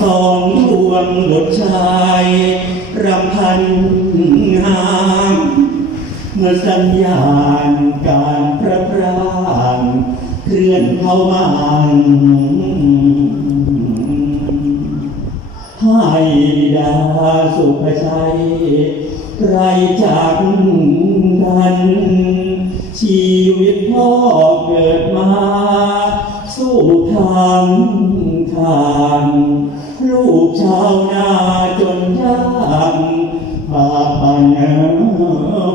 สองดวงบุตรชายรำพันหางเมื่อสัญญาณการพระพรางเคลื่อนเข้ามาให้บิดาสุภชัยไกลจากกันชีวิตพ่อเกิดมา สู้ทางทาง ลูกชาวนาจนยากพาปัน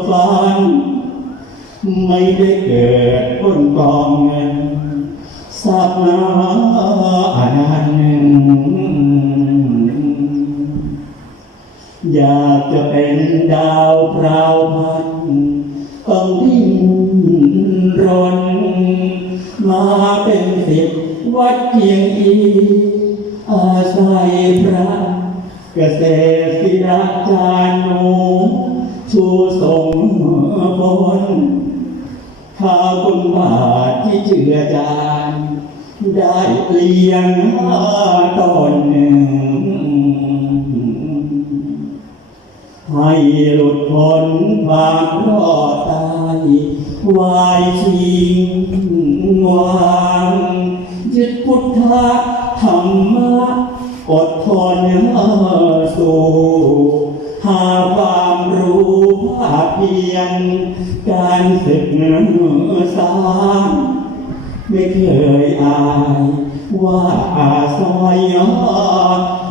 ฟัน ไม่ได้เกิดพ้นกองเงินสักอนันต์อยากจะเป็นดาวพราวพันต้องดิ้นรน มาเป็นสิบวัดเพียงอี อาศัยพระเกษตรศิราจารย์หนูชูส่งบนข้าคุณบาทที่เจือจานได้เลี้ยงห้าตนหนึ่ง ให้หลุดพ้นความรอดตายวายชิงวางยึดพุทธะ สู้หาความรู้ภาคเพียรการศึกษาไม่เคยอายว่าอาซอย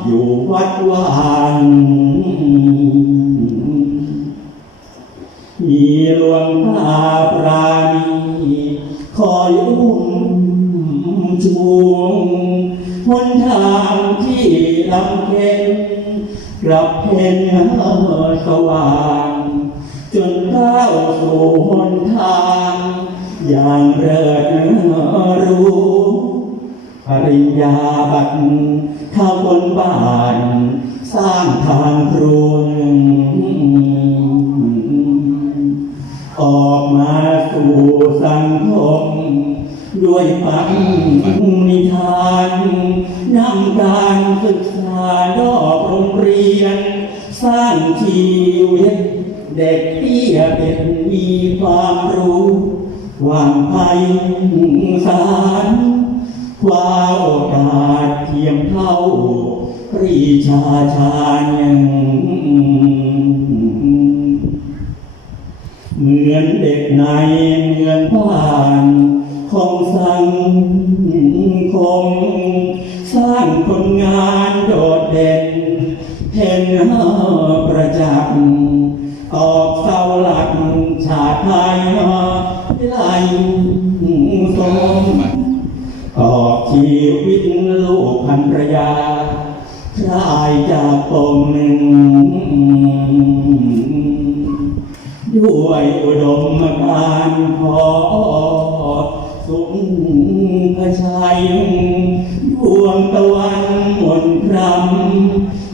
อยู่วัดวานมีหลวงตาปราณีคอยอุ้มจูงหนทางที่ลำ กลับเพ็นสว่าง จนก้าวสู่หนทาง อย่างเริดรู้ปริญญาบัตรเข้าบนบ้าน สร้างทางครูหนึ่งออกมาสู่สังคม ด้วยปัญนิทานนำการศึกษานอกโรงเรียน สร้างชีวิตเด็กเตี้ยเป็นมีความรู้วางไพศาลควาโอกาสเทียมเท่าปรีชาชาญเหมือนเด็กในเมืองผ่าน ของสังคมสร้างผลงานโดดเด่นเห็นประจักษ์ตอกเสาหลักชาติไทยไหลสมออกชีวิตลูกพันรยาชายจากปมหนึ่งด้วยอุดมการขอสุ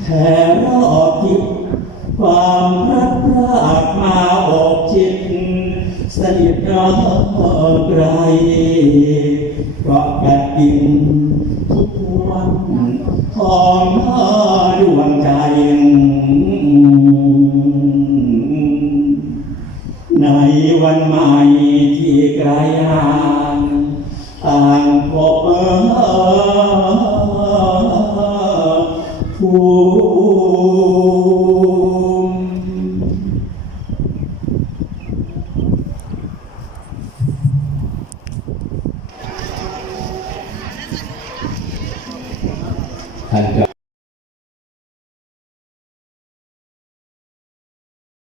แห่รอบจิตความรักรากมาอกจิต สนิทรอไกลเพราะกัดกิน ท่านจะ